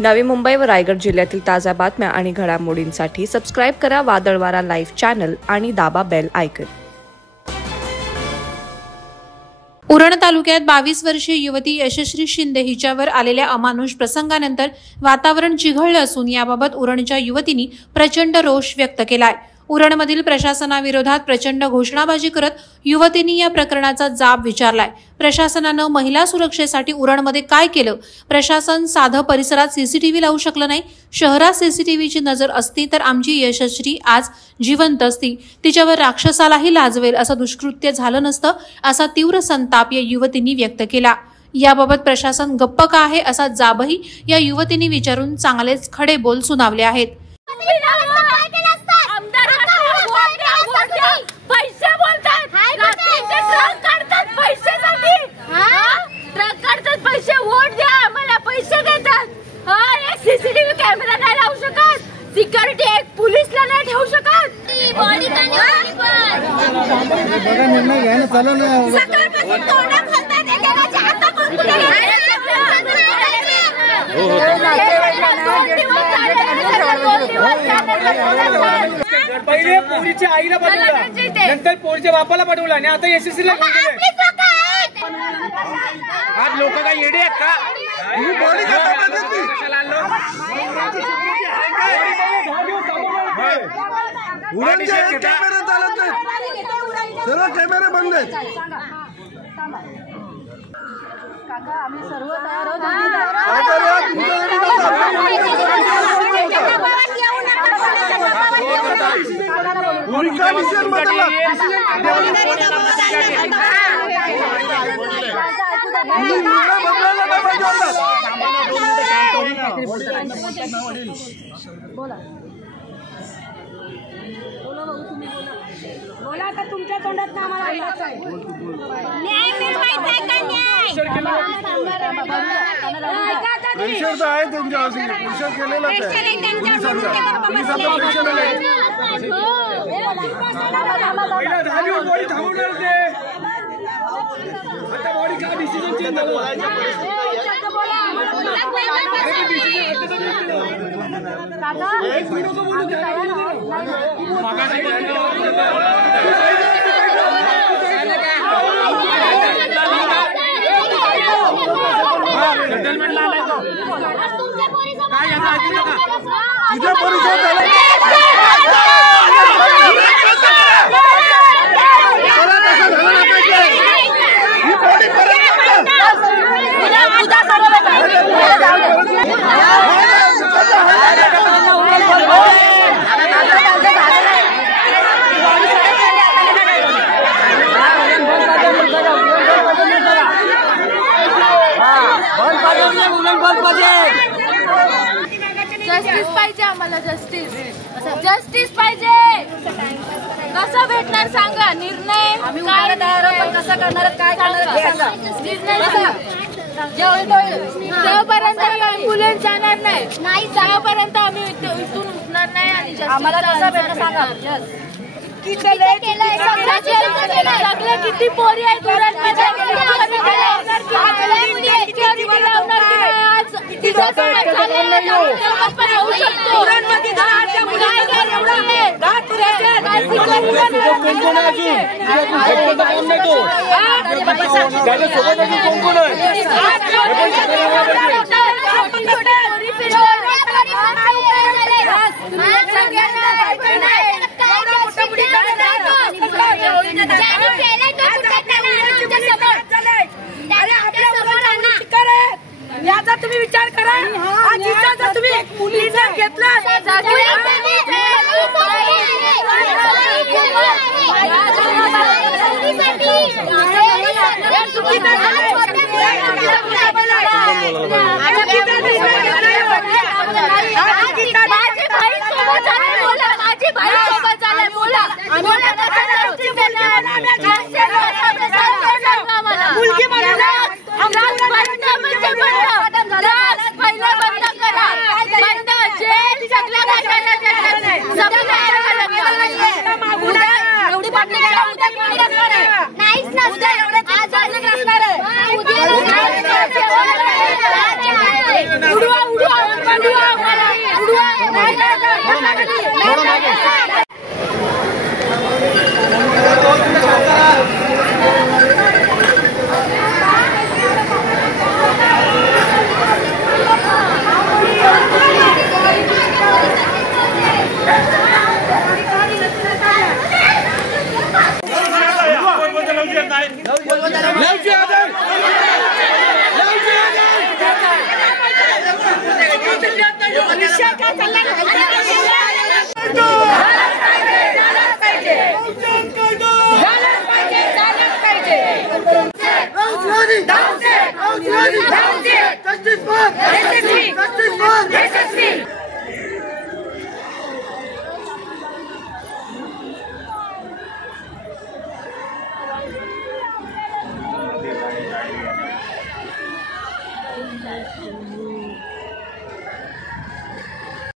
नवी मुंबई व रायगड जिल्ह्यातील ताज्या बातम्या आणि घडामोडींसाठी सबस्क्राइब करा वादळवारा लाईव्ह चॅनल आणि दाबा बेल आयकॉन। उरण तालुक्यात 22 वर्षीय युवती यशश्री शिंदे हिच्यावर आलेल्या अमानुष प्रसंगानंतर वातावरण चिघळलं असून याबाबत उरणच्या युवतींनी प्रचंड रोष व्यक्त केलाय। उरणमधील प्रशासनाविरोधात प्रचंड घोषणाबाजी करत युवतींनी या प्रकरणाचा जाब विचारलाय। प्रशासनानं महिला सुरक्षेसाठी उरणमध्ये काय केलं? प्रशासन साधं परिसरात सीसीटीव्ही लावू शकलं नाही। शहरात सीसीटीव्हीची नजर असती तर आमची यशश्री आज जिवंत असती, तिच्यावर राक्षसालाही लाजवेल असं दुष्कृत्य झालं नसतं, असा तीव्र संताप या युवतींनी व्यक्त केला। याबाबत प्रशासन गप्प का आहे असा जाबही या युवतींनी विचारून चांगलेच खडे बोल सुनावले आहेत। सीसीटीव्ही कॅमेरा नाही लावू शकत, सिक्युरिटी एक पोलीसला नाही ठेवू शकत। बॉडी का नाही बघा निर्णय घ्या ना, चला ना सकाळपासून तोंडात घालतात एकेकाच्या हातात कोणकुले पहिले पोरीच्या आईला पाठवला, नंतर पोरीच्या बापाला पाठवला आणि आता यशस्वीला घेऊन गेले। आज लोक काय येडे आहेत का? कॅमेरा चालत नाही, सर्व कॅमेरे बंद आहेत। काका आम्ही सर्व तयार आहोत। बोला आता तुमच्या तोंडात ना आम्हाला न्याय मिळवायचा आहे का? न्याय प्रेशर आहे त्यांच्यावर, प्रेशर केलेलं आहे बॉडी थांबवणार ते। आता बॉडी का डिसिजन चेंज झालं? जस्टिस पाहिजे आम्हाला, जस्टिस पाहिजे। कसं भेटणार सांगा? निर्णय आम्ही काय तयार आहोत, कसं करणार, काय करणार सांगा। जेवढपर्यंत ॲम्ब्युलन्स जाणार नाही त्यापर्यंत आम्ही इथून उठणार नाही आणि आम्हाला कसं भेटणार सांगा। किती पोरी आहेत याचा तुम्ही विचार करा। आजीचा जर तुम्ही मुलीचा घेतला मुलगी उडवा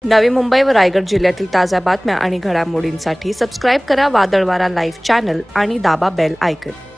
नवी मुंबई व रायगड जिल्ह्यातील ताज्या बातम्या आणि घडामोडींसाठी सबस्क्राईब करा वादळवारा लाईव्ह चॅनल आणि दाबा बेल आयकॉन.